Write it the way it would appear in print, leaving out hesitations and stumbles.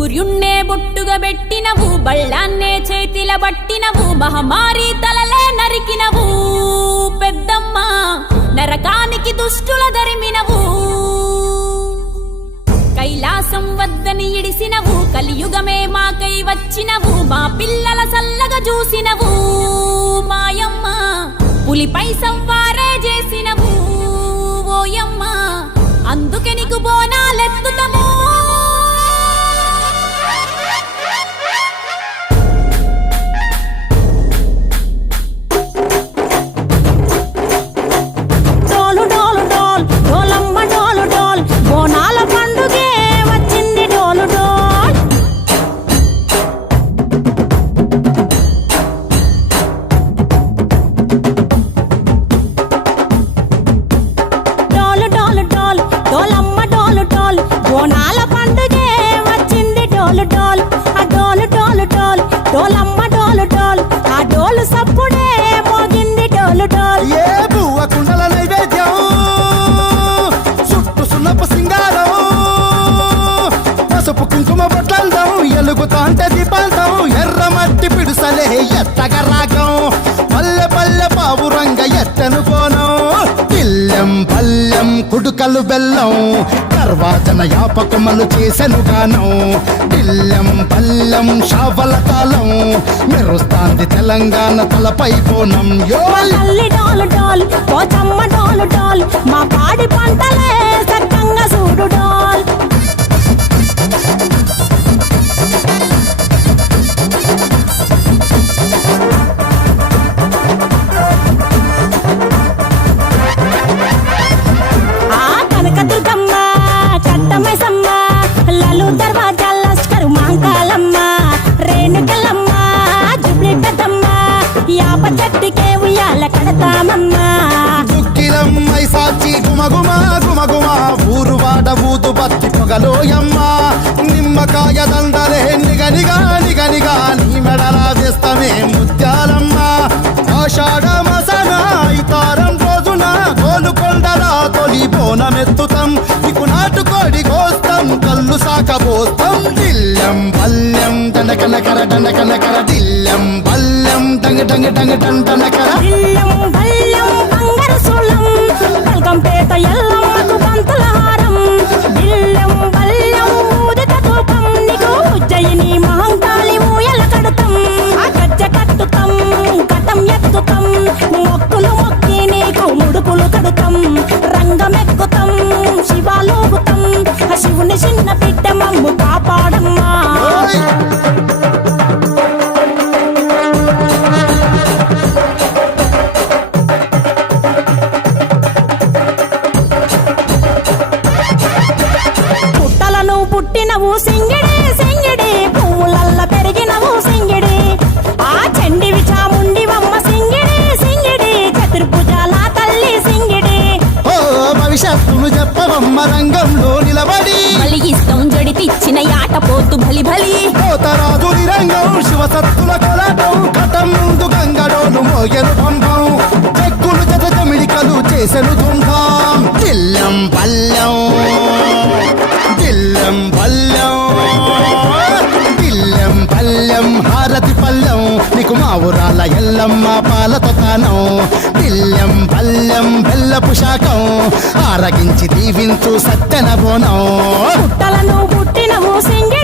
సూర్యున్నే బొట్టుగా పెట్టినవు, బళ్ళాన్నే చేతిల పట్టినవు, మహమారి తలలే నరికినవు పెద్దమ్మ, నరకానికి దుష్టుల దరిమినవు. కైలాసం వద్దని ఇడిసినవు, కలియుగమే మాకై వచ్చినవు, మా పిల్లల సల్లగా చూసినవు మాయమ్మ, పులిపై సవ్వారే చేసినవు ఓయమ్మ, అందుకే నీకు బోనాలెత్తుతము. ఎలుగుతాంటే దీపాలతం ఎర్రమట్టి పిడుసలే ఎత్తగా రాగం, పల్లె పల్లె పావురంగ ఎత్తనుకోనం, పిల్లెం పల్లెం కుడుకలు బెల్లం, తర్వాతన యాపకమలు చేసెను గానం, పిల్లెం పల్లెం షావల తాళం, మెరుస్తాంది తెలంగాణ తలపై బోనం. మా పాడి పంటలే సక్కంగా చూడు డాల్. దుక్కిలమ్మై సాచి గుమగుమా గుమగుమా, ఊరు వాడ ఊదు బత్తి పొగలోయమ్మ, నిమ్మకాయ దండలే నిగనిగా నిగనిగా, నీ మెడలా వేస్తమే ముత్యాలమ్మ. ఆషాఢ మసన ఇతారం రోజున గోలుకొండలా తొలి బోనమెత్తుతాం, నీకు నాటుకోడి కోస్తాం, కళ్ళు సాకబోస్తాం, దిల్లెం పల్లెం దండకనకర దండకనకర, దిల్లెం పల్లెం డంగ డంగ డంగ డండనకర. పేట ఎల్లమ్మకు పంతుల హారం, బిల్లెం బల్లెం ఊదిత ధూపం, నీకు ఉజ్జయిని మహంకాళి ఊయల కడుతాం, గజ్జ కట్టుతాం, కటం ఎత్తుతాం, మొక్కులు మొక్కి నీకు ముడుపులు కడుతాం, రంగమెక్కుతాం, శివాలోగుతాం, శివుని చిన్న బిడ్డ మమ్ము కాపాడమ్మా. పుట్టినవు సింగిడి సింగిడి, పువ్వులల్ల పెరిగినవు సింగిడి, ఆ చండివి చాముండివమ్మ సింగిడి సింగిడి, చతుర్భుజాల తల్లి సింగిడి. ఓ భవిష్యత్తును చెప్పవమ్మ రంగంలో నిలబడి, బలిగిస్తాం జడితిచ్చిన యాట పోతు బలి బలి, పోతరాజు నిరంగం శివసత్తుల కొలాటం, కటం ముందు గంగడోను మోగెను పంపం, చెక్కులు జత జమిడికలు చేసెను తుంటాం, దిల్లెం పల్లెం దిల్లెం పల్లెం దిల్లెం పల్లెం హారతి పల్లెం, నీకు మా ఊరాల ఎల్లమ్మ పాలతో తానం, దిల్లెం పల్లెం బెల్లపు శాఖం, ఆరగించి దీవించు సత్తెన బోనం. పుట్టలను పుట్టినవు సింగి